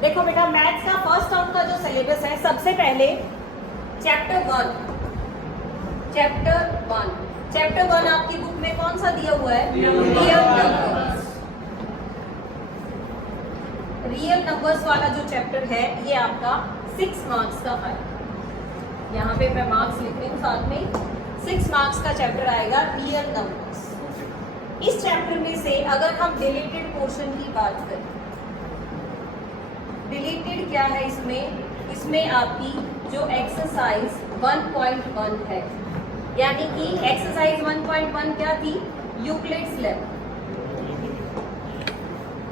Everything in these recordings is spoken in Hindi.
देखो बेटा, मैथ्स का फर्स्ट टर्म का जो सिलेबस है, सबसे पहले चैप्टर वन आपकी बुक में कौन सा दिया हुआ है? रियल नंबर्स वाला जो चैप्टर है, ये आपका 6 मार्क्स का है। यहाँ पे मैं मार्क्स लिख रही हूँ साथ में। 6 मार्क्स का चैप्टर आएगा रियल नंबर्स। इस चैप्टर में से अगर हम डिलीटेड पोर्शन की बात करें, डिलीटेड क्या है इसमें आपकी जो एक्सरसाइज 1.1 है, यानी कि एक्सरसाइज 1.1 क्या थी?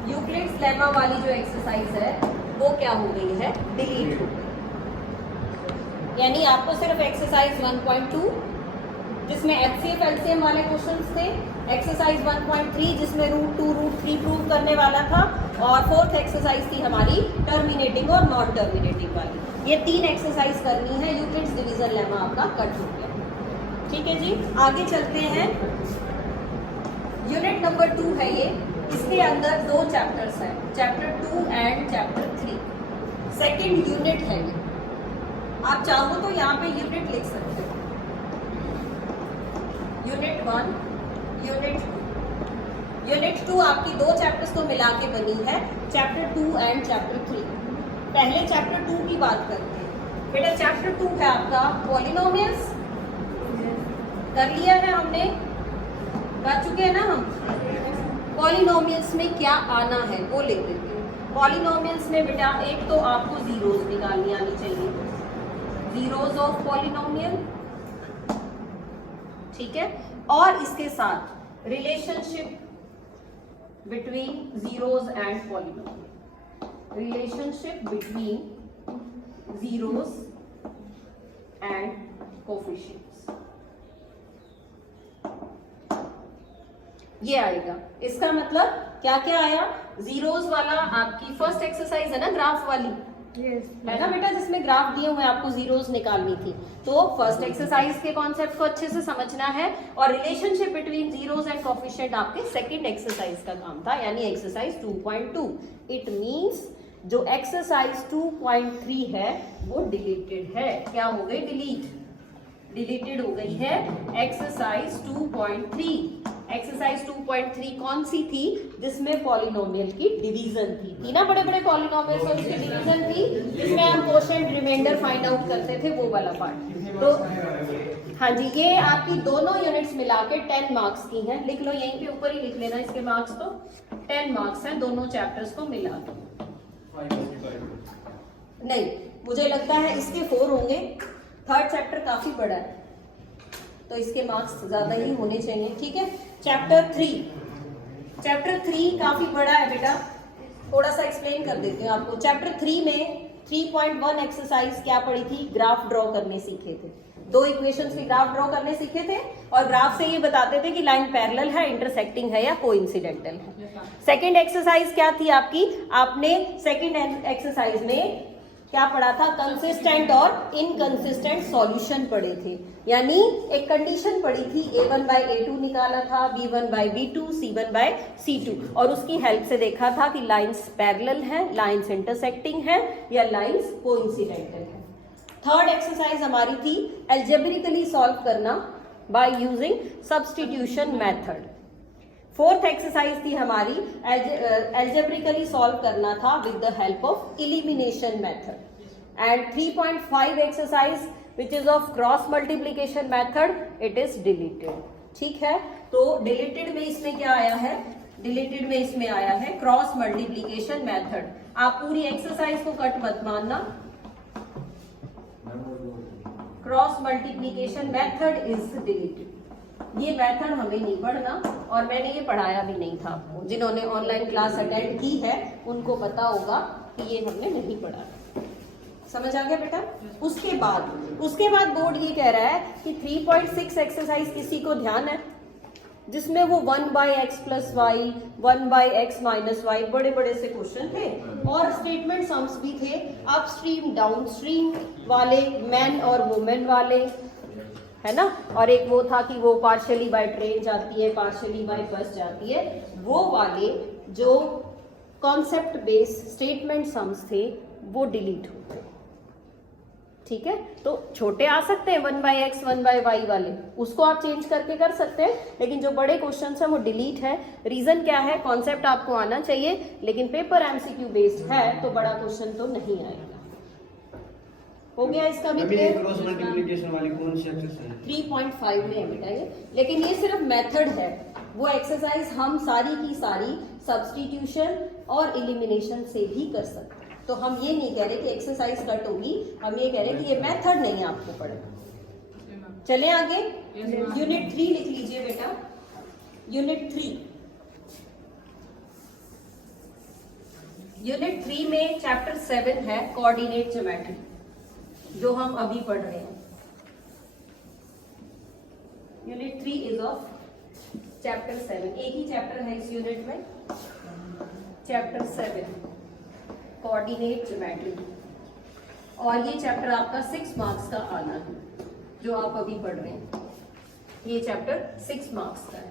यूक्लिड्स लेमा वाली जो एक्सरसाइज है वो क्या हो गई है? डिलीट हो गई। यानी आपको सिर्फ एक्सरसाइज 1.2 जिसमें HCF LCM वाले क्वेश्चंस थे, एक्सरसाइज 1.3 जिसमें रूट 2 रूट 3 प्रूव करने वाला था, और फोर्थ एक्सरसाइज थी हमारी टर्मिनेटिंग और नॉन टर्मिनेटिंग वाली। ये 3 एक्सरसाइज करनी है। यूक्लिड्स डिवीजन लेमा आपका कट हो गया। ठीक है जी, आगे चलते हैं। यूनिट नंबर 2 है ये। इसके अंदर 2 चैप्टर्स हैं, chapter 2 and chapter 3। Second unit है ये। आप चाहो तो यहाँ पे यूनिट लिख सकते हो, यूनिट 1, यूनिट 2। यूनिट 2 आपकी 2 चैप्टर्स को मिला के बनी है, चैप्टर 2 एंड चैप्टर 3। पहले चैप्टर 2 की बात करते हैं। बेटा चैप्टर 2 है आपका पॉलिनोमियल्स। कर लिया है हमने, कर चुके हैं ना हम। पॉलिनोमियल्स में क्या आना है वो ले लेते हैं। पॉलिनोमियल्स में बेटा एक तो आपको जीरोस निकालनी आनी चाहिए, जीरोस ऑफ पॉलिनोमियल, ठीक है। और इसके साथ relationship between zeros and polynomial, relationship between zeros and coefficients, ये आएगा। इसका मतलब क्या क्या आया? जीरोस वाला आपकी फर्स्ट एक्सरसाइज है ना, ग्राफ वाली, है ना बेटा, जिसमें ग्राफ दिए हुए आपको जीरोस निकालनी थी। तो फर्स्ट एक्सरसाइज के कॉन्सेप्ट को अच्छे से समझना है, और relationship between zeros and coefficient आपके सेकंड एक्सरसाइज का काम था, यानी एक्सरसाइज 2.2। इट मींस जो एक्सरसाइज 2.3 है वो डिलीटेड है। क्या हो गई? डिलीटेड हो गई है एक्सरसाइज 2.3। एक्सरसाइज 2.3 कौन सी थी? जिसमें पॉलिनोमियल की डिवीजन थी ना, बड़े बड़े पॉलिनोमियल्स और उसकी डिवीजन थी, जिसमें हम कोशेंट रिमाइंडर फाइंड आउट करते थे, वो वाला पार्ट। तो हाँ जी, ये आपकी दोनों यूनिट्स मिला के 10 मार्क्स की हैं। लिख लो, यहीं पे ऊपर ही लिख लेना इसके मार्क्स। तो 10 मार्क्स हैं दोनों चैप्टर्स को मिला के। नहीं, मुझे लगता है इसके 4 होंगे। थर्ड चैप्टर काफी बड़ा है तो इसके मार्क्स ज्यादा ही होने चाहिए, ठीक है। चैप्टर 3 काफी बड़ा है बेटा, थोड़ा सा एक्सप्लेन कर देती हूँ आपको। चैप्टर 3 में 3.1 एक्सरसाइज क्या पढ़ी थी? ग्राफ ड्रॉ करने सीखे थे। 2 इक्वेशंस के ग्राफ ड्रॉ करने सीखे थे, और ग्राफ से ये बताते थे कि लाइन पैरेलल है, इंटरसेक्टिंग है या कोइंसिडेंटल है। सेकेंड एक्सरसाइज क्या थी आपकी? आपने सेकेंड एक्सरसाइज में क्या पढ़ा था? कंसिस्टेंट और इनकंसिस्टेंट सॉल्यूशन पढ़े थे, यानी एक कंडीशन पढ़ी थी, a1/a2 निकाला था, b1/b2, c1/c2, और उसकी हेल्प से देखा था कि लाइंस पैरेलल है, लाइंस इंटरसेक्टिंग है या लाइंस कोइंसिडेंटल है। थर्ड एक्सरसाइज हमारी थी एल्जेब्रिकली सॉल्व करना by using substitution method. Fourth exercise थी हमारी एल्जेब्रिकली सॉल्व करना था with the help of elimination method. And 3.5 exercise which is of cross multiplication method, it is deleted. ठीक है, तो डिलीटेड में इसमें क्या आया है? डिलीटेड में इसमें आया है क्रॉस मल्टीप्लीकेशन मेथड। आप पूरी एक्सरसाइज को कट मत मानना। Cross multiplication method is deleted. ये मेथड हमें नहीं पढ़ना, और मैंने ये पढ़ाया भी नहीं था आपको। जिन्होंने ऑनलाइन क्लास अटेंड की है उनको पता होगा कि ये हमने नहीं पढ़ा। समझ आ गया बेटा? उसके बाद बोर्ड ये कह रहा है कि 3.6 एक्सरसाइज किसी को ध्यान है, जिसमें वो 1/x + y, 1/x - y, बड़े बड़े से क्वेश्चन थे, और स्टेटमेंट सम्स भी थे, अपस्ट्रीम डाउनस्ट्रीम वाले, मैन और वुमेन वाले, है ना। और एक वो था कि वो पार्शियली बाय ट्रेन जाती है, पार्शियली बाय बस जाती है, वो वाले जो कॉन्सेप्ट बेस्ड स्टेटमेंट सम्स थे वो डिलीट होते हैं। ठीक है, तो छोटे आ सकते हैं 1/x 1/y वाले, उसको आप चेंज करके कर सकते हैं, लेकिन जो बड़े क्वेश्चन हैं वो डिलीट है। रीजन क्या है? कॉन्सेप्ट आपको आना चाहिए, लेकिन पेपर एमसीक्यू बेस्ड है तो बड़ा क्वेश्चन तो नहीं आएगा। हो गया इसका भी क्लियर? क्रॉस मल्टीप्लिकेशन वाली कौन सी एक्सरसाइज? 3.5 में है बेटा ये, लेकिन ये सिर्फ मेथड है। वो एक्सरसाइज हम सारी की सारी सब्स्टिट्यूशन और एलिमिनेशन से भी कर सकते हैं। तो हम ये नहीं कह रहे कि एक्सरसाइज कट होगी, हम ये कह रहे हैं कि ये मेथड नहीं आपको पड़ेगा। चले आगे। यूनिट 3 लिख लीजिए बेटा। यूनिट 3 में चैप्टर 7 है कोऑर्डिनेट ज्योमेट्री, जो हम अभी पढ़ रहे हैं। Unit 3 is of chapter 7। एक ही चैप्टर है इस यूनिट में, चैप्टर 7 कोऑर्डिनेट ज्योमेट्री, और ये चैप्टर आपका 6 मार्क्स का आना है, जो आप अभी पढ़ रहे हैं। ये चैप्टर 6 मार्क्स का है।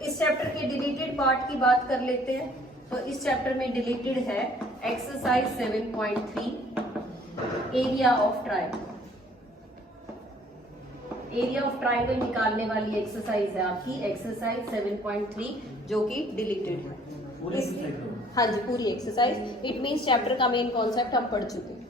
इस चैप्टर के डिलीटेड पार्ट की बात कर लेते हैं। तो इस चैप्टर में डिलीटेड है exercise 7.3 area of triangle. Area of triangle निकालने वाली एक्सरसाइज है आपकी एक्सरसाइज 7.3, जो कि डिलीटेड है। हाँ जी, पूरी एक्सरसाइज। इट मींस चैप्टर का मेन कॉन्सेप्ट हम पढ़ चुके हैं,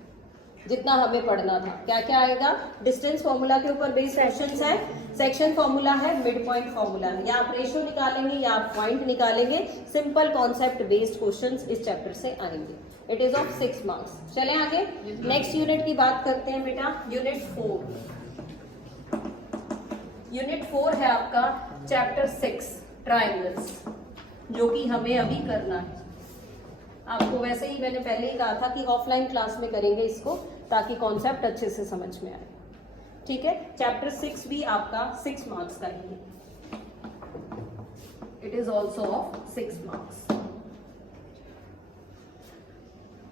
जितना हमें पढ़ना था। क्या क्या आएगा? डिस्टेंस फॉर्मूला के ऊपर बेस्ड क्वेश्चंस है, सेक्शन फॉर्मूला है, मिड पॉइंट फॉर्मूला है, या आप रेशियो निकालेंगे या आप पॉइंट निकालेंगे। सिंपल कॉन्सेप्ट बेस्ड क्वेश्चंस इस चैप्टर से आएंगे। It is of 6 marks. चलें आगे, नेक्स्ट यूनिट की बात करते हैं बेटा। यूनिट 4। यूनिट 4 है आपका चैप्टर 6 ट्रायंगल्स, जो कि हमें अभी करना है। आपको वैसे ही मैंने पहले ही कहा था कि ऑफलाइन क्लास में करेंगे इसको, ताकि कॉन्सेप्ट अच्छे से समझ में आए। ठीक है, चैप्टर 6 भी आपका 6 मार्क्स का ही है। It is also of 6 marks.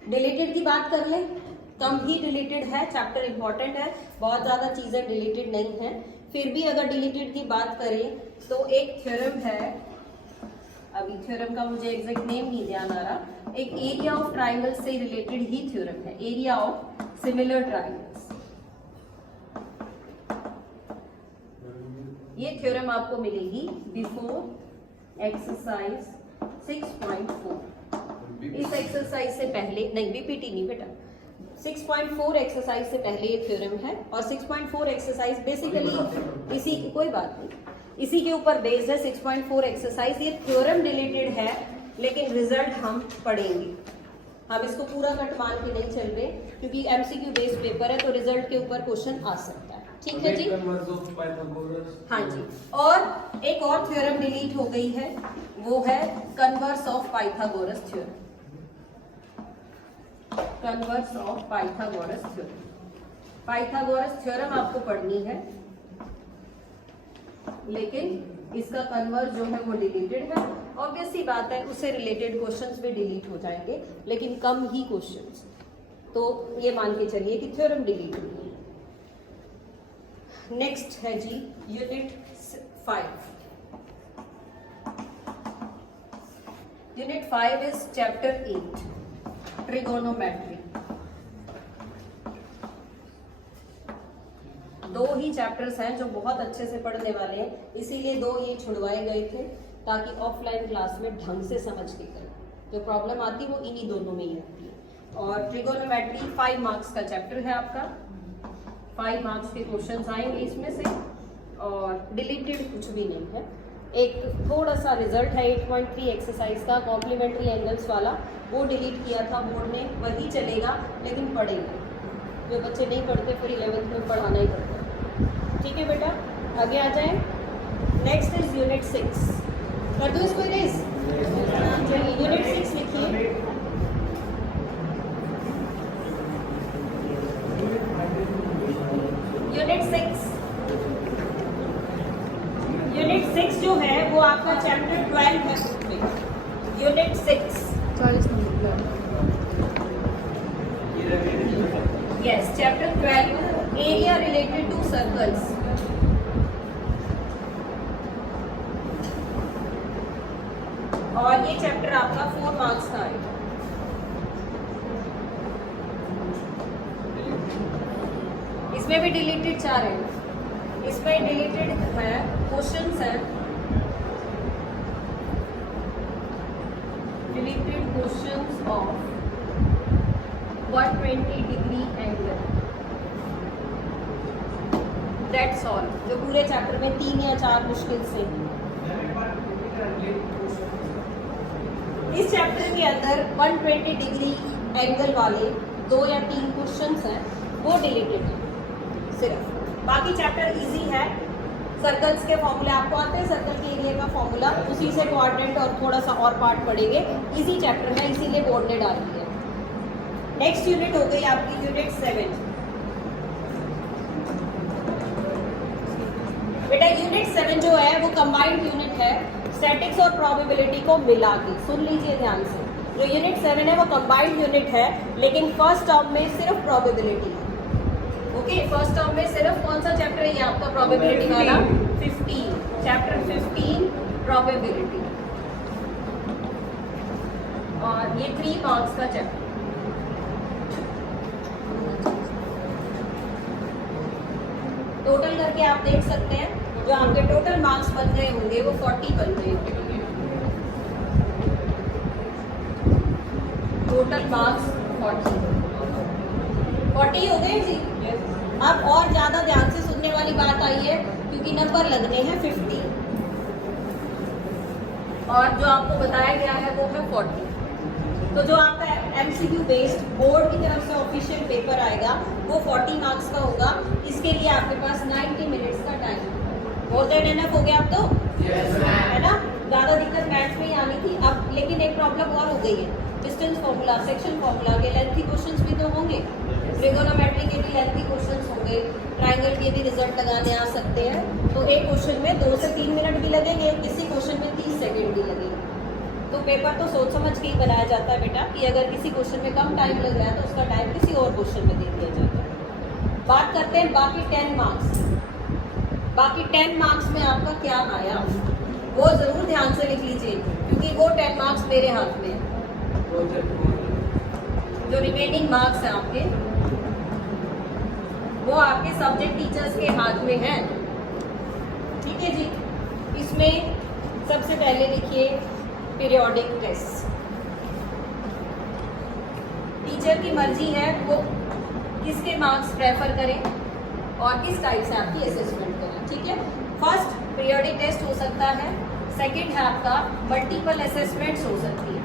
Deleted की बात कर ले, कम ही डिलीटेड है, चैप्टर इंपॉर्टेंट है, बहुत ज्यादा चीजें डिलीटेड नहीं है। फिर भी अगर डिलीटेड की बात करें तो एक थ्योरम है, अभी थ्योरम का मुझे एग्जैक्ट नेम नहीं ध्यान आ रहा, एक एरिया ऑफ ट्राइंगल से रिलेटेड ही थ्योरम है, एरिया ऑफ सिमिलर ट्राइंगल्स। ये थ्योरम आपको मिलेगी बिफोर एक्सरसाइज 6.4। इस एक्सरसाइज से पहले नहीं, बीपीटी नहीं बेटा, 6.4 एक्सरसाइज से पहले ये थ्योरम है। और 6.4 एक्सरसाइज बेसिकली इसी, कोई बात नहीं, इसी के ऊपर बेस्ड है 6.4 एक्सरसाइज। ये थ्योरम रिलेटेड है, लेकिन रिजल्ट हम पढ़ेंगे। हम इसको पूरा कट मान के नहीं चल रहे, क्योंकि एमसीक्यू बेस्ड पेपर है, तो रिजल्ट के ऊपर क्वेश्चन आ सकता है। ठीक है जी, हाँ जी। और एक और थ्योरम डिलीट हो गई है, वो है converse of Pythagoras theorem. Converse of Pythagoras theorem. Pythagoras theorem आपको पढ़नी है, लेकिन इसका कन्वर्स जो है वो डिलीटेड है। ऑब्वियस सी बात है, उससे रिलेटेड क्वेश्चंस भी डिलीट हो जाएंगे, लेकिन कम ही क्वेश्चंस। तो ये मान के चलिए कि थ्योरम डिलीट हुई है। नेक्स्ट है जी unit 5। Unit 5 is chapter 8 trigonometry. दो ही चैप्टर्स हैं जो बहुत अच्छे से पढ़ने वाले हैं, इसीलिए दो ये छुड़वाए गए थे, ताकि ऑफलाइन क्लास में ढंग से समझ के करें। जो प्रॉब्लम आती है वो इन्हीं दोनों में ही आती है। और ट्रिगोनोमेट्री 5 मार्क्स का चैप्टर है आपका, 5 मार्क्स के क्वेश्चंस आएंगे इसमें से, और डिलीटेड कुछ भी नहीं है। एक थोड़ा सा रिजल्ट है 8.3 एक्सरसाइज का, कॉम्प्लीमेंट्री एंगल्स वाला, वो डिलीट किया था बोर्ड ने, वही चलेगा, लेकिन पढ़ेंगे। जो बच्चे नहीं पढ़ते फिर 11th में पढ़ाना ही पड़ता है। ठीक है बेटा, आगे आ जाए। Next is unit 6। कर दो इसको इरेज। चलिए यूनिट 6 लिखिए। यूनिट 6 जो है वो आपका चैप्टर 12 है। Unit 6 40 number. Yes, chapter 12 area related to circles. और ये चैप्टर आपका 4 मार्क्स का आएगा। इसमें भी डिलीटेड 4 है, इसमें डिलीटेड है, क्वेश्चंस है, deleted questions of 120 degree angle, that's all. जो पूरे चैप्टर में 3 या 4 मुश्किल से। इस चैप्टर के अंदर 120 डिग्री एंगल वाले 2 या 3 क्वेश्चंस हैं, वो डिलीटेड है सिर्फ। बाकी चैप्टर इजी है। सर्कल्स के फॉर्मूले आपको आते हैं, सर्कल के एरिया का फॉर्मूला, उसी से कोऑर्डिनेट और थोड़ा सा और पार्ट पढ़ेंगे। इजी चैप्टर है, इसीलिए बोर्ड ने डाल दिया। नेक्स्ट यूनिट हो गई आपकी यूनिट 7। बेटा यूनिट 7 जो है वो कंबाइंड यूनिट है, स्टैटिक्स और प्रोबेबिलिटी को मिला के। सुन लीजिए ध्यान से, जो यूनिट 7 है वो कंबाइंड यूनिट है, लेकिन फर्स्ट टर्म में सिर्फ प्रोबेबिलिटी है। ओके, फर्स्ट टर्म में सिर्फ कौन सा चैप्टर है ये आपका प्रोबेबिलिटी वाला? 15, चैप्टर 15 प्रोबेबिलिटी, और ये 3 मार्क्स का चैप्टर। टोटल करके आप देख सकते हैं, जो आपके टोटल मार्क्स बन गए होंगे वो 40 बन गए होंगे। टोटल मार्क्स 40 हो गए जी। अब और ज़्यादा ध्यान से सुनने वाली बात आई है, क्योंकि नंबर लगने हैं 50 और जो आपको बताया गया है वो है 40। तो जो आपका MCQ बेस्ड बोर्ड की तरफ से ऑफिशियल पेपर आएगा वो 40 मार्क्स का होगा। इसके लिए आपके पास 90 मिनट्स का टाइम है। मोर देन एनफ हो गया अब तो, है ना? ज़्यादा दिक्कत मैथ्स में ही आनी थी अब, लेकिन एक प्रॉब्लम और हो गई है, डिस्टेंस फॉर्मूला, सेक्शन फॉर्मूला के लेंथी क्वेश्चंस भी तो होंगे, ट्रिगोनोमेट्री के भी लेंथी क्वेश्चंस होंगे, ट्रायंगल के भी रिजल्ट लगाने आ सकते हैं। तो एक क्वेश्चन में 2 से 3 मिनट भी लगेंगे, किसी क्वेश्चन में 30 सेकंड भी लगेंगे। तो पेपर तो सोच समझ के ही बनाया जाता है बेटा, कि अगर किसी क्वेश्चन में कम टाइम लग रहा है तो उसका टाइम किसी और क्वेश्चन में दे दिया जाता है। बात करते हैं बाकी 10 मार्क्स। बाकी 10 मार्क्स में आपका क्या आया वो ज़रूर ध्यान से लिख लीजिए, क्योंकि वो 10 मार्क्स मेरे हाथ में है। जो रिमेनिंग मार्क्स हैं आपके, वो आपके सब्जेक्ट टीचर्स के हाथ में है। ठीक है जी। इसमें सबसे पहले लिखिए पीरियोडिक टेस्ट। टीचर की मर्जी है वो किसके मार्क्स प्रेफर करें और किस टाइप से आपकी असेसमेंट करें। ठीक है, फर्स्ट पीरियोडिक टेस्ट हो सकता है, सेकंड है आपका मल्टीपल असेसमेंट्स हो सकती है।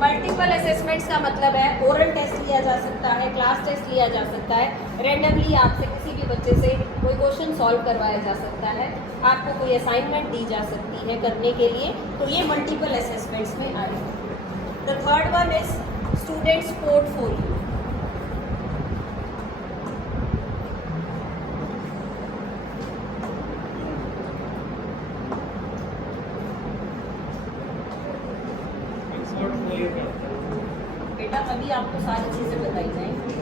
मल्टीपल असेसमेंट्स का मतलब है ओरल टेस्ट लिया जा सकता है, क्लास टेस्ट लिया जा सकता है, रैंडमली आपसे किसी भी बच्चे से कोई क्वेश्चन सॉल्व करवाया जा सकता है, आपको कोई असाइनमेंट दी जा सकती है करने के लिए, तो ये मल्टीपल असेसमेंट्स में आएगा। The third one is students portfolio. बेटा अभी आपको सारी चीजें बताई जाएंगी।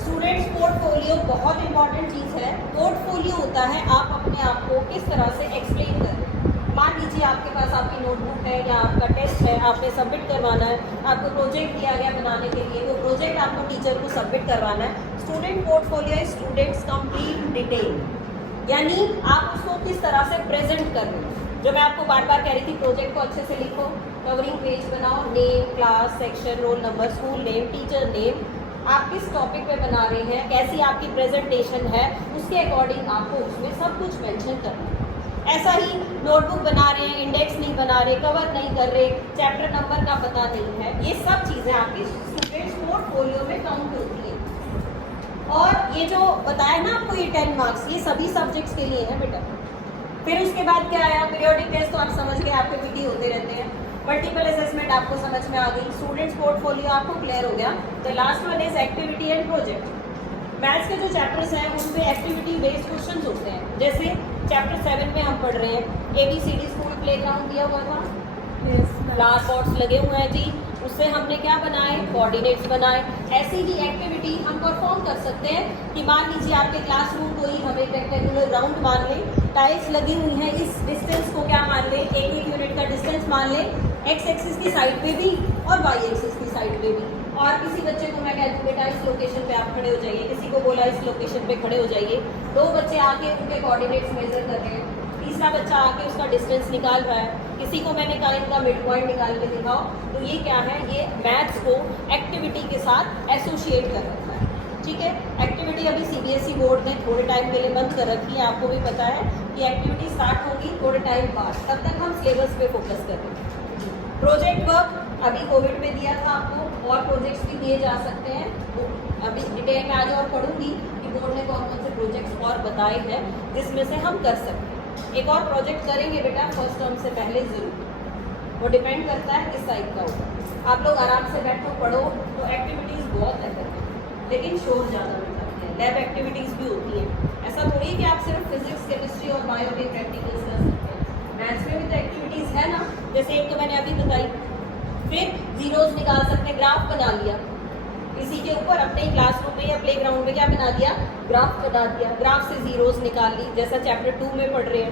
स्टूडेंट्स पोर्टफोलियो बहुत इंपॉर्टेंट चीज है। पोर्टफोलियो होता है आप अपने आप को किस तरह से एक्सप्लेन करें। मान लीजिए आपके पास आपकी नोटबुक है या आपका टेस्ट है, आपने सबमिट करवाना है, आपको प्रोजेक्ट दिया गया बनाने के लिए, वो प्रोजेक्ट आपको टीचर को सबमिट करवाना है। Student portfolio is students complete detail, यानी आप उसको किस तरह से प्रेजेंट कर रहे हो। जो मैं आपको बार बार कह रही थी, प्रोजेक्ट को अच्छे से लिखो, कवरिंग पेज बनाओ, name, class, section, roll number, school name, teacher name, आप किस टॉपिक पे बना रहे हैं, कैसी आपकी प्रेजेंटेशन है, उसके अकॉर्डिंग आपको उसमें सब कुछ मेंशन करना है। ऐसा ही नोटबुक बना रहे हैं, इंडेक्स नहीं बना रहे, कवर नहीं कर रहे, चैप्टर नंबर का पता नहीं है, ये सब चीज़ें आपकी स्टूडेंट्स पोर्टफोलियो में काउंट होती है। और ये जो बताया ना आपको, ये 10 मार्क्स, ये सभी सब्जेक्ट्स के लिए है बेटा। फिर उसके बाद क्या आया, पीरियोडिक टेस्ट तो आप समझ गए, आपके पीटी होते रहते हैं। मल्टीपल असेसमेंट आपको समझ में आ गई, स्टूडेंट्स पोर्टफोलियो आपको क्लियर हो गया। The last one is activity and project. Maths के जो चैप्टर्स हैं उन पे एक्टिविटी बेस्ड क्वेश्चंस होते हैं। जैसे चैप्टर 7 में हम पढ़ रहे हैं ABCD स्कूल प्लेग्राउंड दिया हुआ था, फ्लावर पॉट्स लगे हुए हैं जी, उससे उसमें हमने क्या बनाए, कोऑर्डिनेट्स बनाए। ऐसी ही एक्टिविटी हम परफॉर्म कर सकते हैं कि मान लीजिए आपके क्लासरूम को ही हम एक रेक्टेंगुलर राउंड मान लें, टाइल्स लगी हुई हैं, इस डिस्टेंस को क्या मान लें, 1 यूनिट का डिस्टेंस मान लें, एक्स एक्सिस की साइड पे भी और वाई एक्सिस की साइड पे भी। और किसी बच्चे को मैं कहती हूँ बेटा इस लोकेशन पे आप खड़े हो जाइए, किसी को बोला इस लोकेशन पे खड़े हो जाइए। 2 बच्चे आके उनके कोऑर्डिनेट्स मेजर कर रहे हैं, तीसरा बच्चा आके उसका डिस्टेंस निकाल रहा है, किसी को मैंने कहा इनका मिड पॉइंट निकाल के दिखाओ। तो ये क्या है, ये मैथ्स को एक्टिविटी के साथ एसोसिएट कर रखा है। ठीक है, एक्टिविटी अभी सीबीएसई बोर्ड ने थोड़े टाइम के लिए बंद कर रखी है, आपको भी पता है कि एक्टिविटी स्टार्ट होगी थोड़े टाइम बाद, तब तक हम सिलेबस पे फोकस कर रहे हैं। प्रोजेक्ट वर्क अभी कोविड में दिया था आपको, और प्रोजेक्ट्स भी दिए जा सकते हैं। तो अभी डिटेल में आज और पढ़ूंगी कि बोर्ड ने कौन कौन से प्रोजेक्ट्स और बताए हैं जिसमें से हम कर सकते हैं। एक और प्रोजेक्ट करेंगे बेटा फर्स्ट टर्म से पहले जरूर, वो डिपेंड करता है किस टाइप का होगा। आप लोग आराम से बैठो पढ़ो, तो एक्टिविटीज़ बहुत है करने, लेकिन शोर ज़्यादा मिलता है। लैब एक्टिविटीज़ भी होती हैं, ऐसा थोड़ी है कि आप सिर्फ फिजिक्स केमिस्ट्री और बायो के प्रैक्टिकल्स कर सकते हैं, मैथ्स में भी तो एक्टिविटीज़ है ना। जैसे एक तो मैंने अभी बताई, फिर जीरोस निकाल सकते हैं, ग्राफ बना लिया इसी के ऊपर अपने क्लासरूम में या प्लेग्राउंड में, क्या बना दिया, ग्राफ बना दिया, ग्राफ से जीरोस निकाल ली, जैसा चैप्टर 2 में पढ़ रहे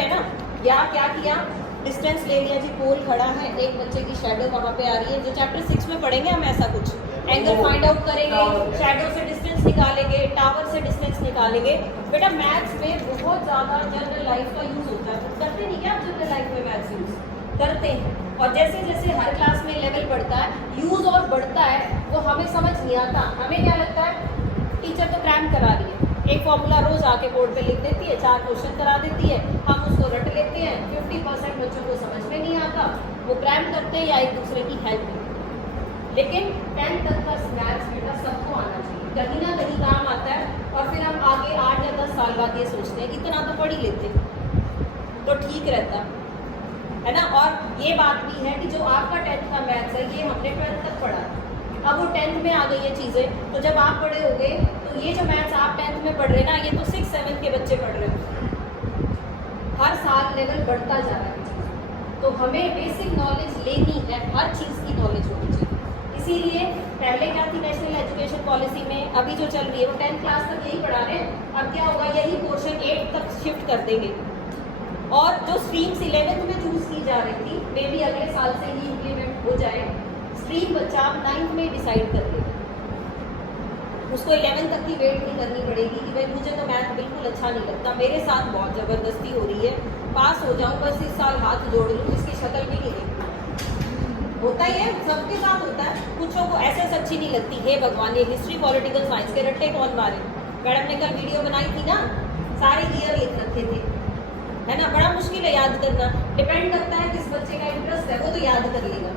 हैं ना। या क्या किया, डिस्टेंस ले लिया जी, पोल खड़ा है, एक बच्चे की शेडो वहाँ पे आ रही है, जो चैप्टर 6 में पढ़ेंगे हम ऐसा कुछ, एंगल फाइंड आउट करेंगे, शेडो से डिस्टेंस निकालेंगे, टावर से डिस्टेंस निकालेंगे। बेटा मैथ्स में बहुत ज़्यादा जनरल लाइफ का यूज़ होता है, करते नहीं क्या आप जनरल लाइफ में मैथ्स यूज़ करते हैं, और जैसे जैसे हर क्लास में लेवल बढ़ता है, यूज़ और बढ़ता है, वो हमें समझ नहीं आता। हमें क्या लगता है टीचर तो क्रैम करा रही है, एक फॉर्मूला रोज आके बोर्ड पे लिख देती है, 4 क्वेश्चन करा देती है, हम उसको रट लेते हैं। 50% बच्चों को समझ में नहीं आता, वो क्रैम करते हैं या एक दूसरे की हेल्प करते हैं। लेकिन 10th तक का मैथ्स बेटा सबको आना चाहिए, कहीं ना कहीं काम आता है, और फिर हम आगे 8 या 10 साल बाद ये सोचते हैं इतना तो पढ़ ही लेते तो ठीक रहता है ना। और ये बात भी है कि जो आपका 10th का मैथ्स है ये हमने 12th तक पढ़ा है, अब वो 10th में आ गई ये चीज़ें, तो जब आप पढ़े होगे तो ये जो मैथ्स आप 10th में पढ़ रहे हैं ना, ये तो 6-7 के बच्चे पढ़ रहे हैं। हर साल लेवल बढ़ता जा रहा है, तो हमें बेसिक नॉलेज लेनी है, हर चीज़ की नॉलेज होनी चाहिए। इसीलिए पहले क्या थी नेशनल एजुकेशन पॉलिसी में, अभी जो चल रही है वो 10th क्लास तक यही पढ़ा रहे हैं, अब क्या होगा यही पोर्शन 8 तक शिफ्ट कर देंगे। और जो स्ट्रीम्स 11th में चूज़ की जा रही थी, मे भी अगले साल से ही इम्प्लीमेंट हो जाए, स्ट्रीम बच्चा 9th में डिसाइड कर ले, उसको 11th तक की वेट नहीं करनी पड़ेगी कि भाई मुझे तो मैथ बिल्कुल अच्छा नहीं लगता, मेरे साथ बहुत ज़बरदस्ती हो रही है, पास हो जाऊँ बस इस साल हाथ जोड़ लूँ, इसकी शक्ल भी नहीं देखती। होता ही है, सबके साथ होता है। कुछ को ऐसे अच्छी नहीं लगती, हे भगवान ये हिस्ट्री पॉलिटिकल साइंस के रट्टे कौन मारे। मैडम ने कल वीडियो बनाई थी ना, सारे ईयर लिख रखे थे, है ना, बड़ा मुश्किल है याद करना। डिपेंड करता है किस बच्चे का इंटरेस्ट है, वो तो याद कर लेगा।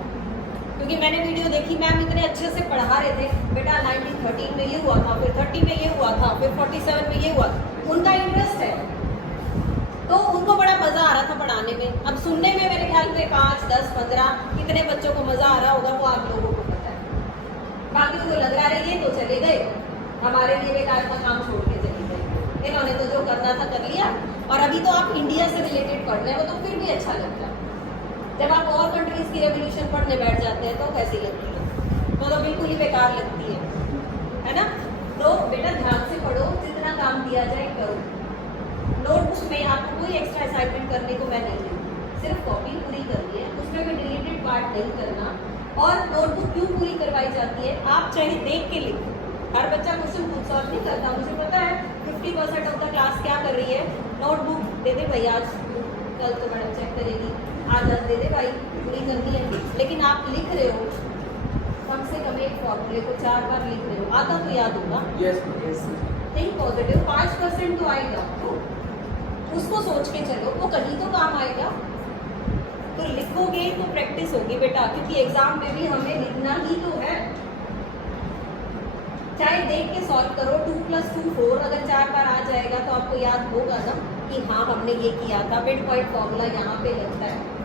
क्योंकि मैंने वीडियो देखी, मैम इतने अच्छे से पढ़ा रहे थे, बेटा 1913 में ये हुआ था, फिर 30 में ये हुआ था, फिर 47 में ये हुआ था, उनका इंटरेस्ट है तो उनको बड़ा मज़ा आ रहा था पढ़ाने में। अब सुनने में मेरे ख्याल में 5, 10, 15 कितने बच्चों को मज़ा आ रहा होगा वो आप लोगों को पता है। बाकी को लग रहा है ये तो चले गए, हमारे लिए बेकार का काम छोड़ के चले गए, इन्होंने तो जो करना था कर लिया। और अभी तो आप इंडिया से रिलेटेड पढ़ रहे हो तो फिर भी अच्छा लगता है, जब आप और कंट्रीज़ की रेवोल्यूशन पढ़ने बैठ जाते हैं तो कैसी लगती है, तो बिल्कुल ही बेकार लगती है ना। तो बेटा ध्यान से पढ़ो, जितना काम दिया जाए करो। नोटबुक में आपको कोई एक्स्ट्रा असाइनमेंट करने को मैं नहीं दूँ, सिर्फ कॉपी पूरी करनी है, उसमें भी डिलीटेड पार्ट नहीं करना। और नोटबुक क्यों पूरी करवाई जाती है, आप चाहे देख के लिखो, हर बच्चा क्वेश्चन खुद सॉल्व नहीं करता, मुझे पता है 50% ऑफ द क्लास क्या कर रही है, नोटबुक दे दे भाई आज, कल तो मैडम चेक करेगी, आज दे दे भाई पूरी करनी है। लेकिन आप लिख रहे हो, कम से कम एक फॉर्मूले को 4 बार लिख रहे हो, आता तो याद होगा। थिंक पॉजिटिव, 5% तो आएगा, तो उसको सोच के चलो, वो कहीं तो काम आएगा। तो लिखोगे तो प्रैक्टिस होगी बेटा, क्योंकि एग्जाम में भी हमें लिखना ही तो है। चाहे देख के सॉल्व करो, 2 + 2 4, अगर 4 बार आ जाएगा तो आपको याद होगा ना कि हाँ हमने ये किया था, मिड पॉइंट फॉर्मूला यहाँ पे लगता है।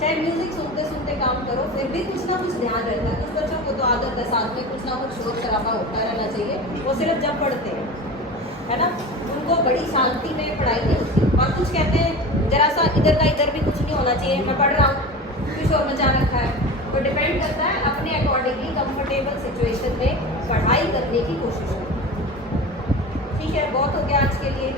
चाहे म्यूजिक सुनते सुनते काम करो, फिर भी कुछ ना कुछ ध्यान रहता है। कुछ बच्चों को तो आदत है साथ में कुछ ना कुछ शोर शराबा होता रहना चाहिए, वो सिर्फ जब पढ़ते हैं, है ना, उनको बड़ी शांति में पढ़ाई नहीं होती। और कुछ कहते हैं जरा सा इधर का इधर भी कुछ नहीं होना चाहिए, मैं पढ़ रहा हूँ, फिर शोर मचा रखा है। तो डिपेंड करता है अपने अकॉर्डिंगली कंफर्टेबल सिचुएशन में पढ़ाई करने की कोशिश करो। ठीक है, बहुत हो गया आज के लिए।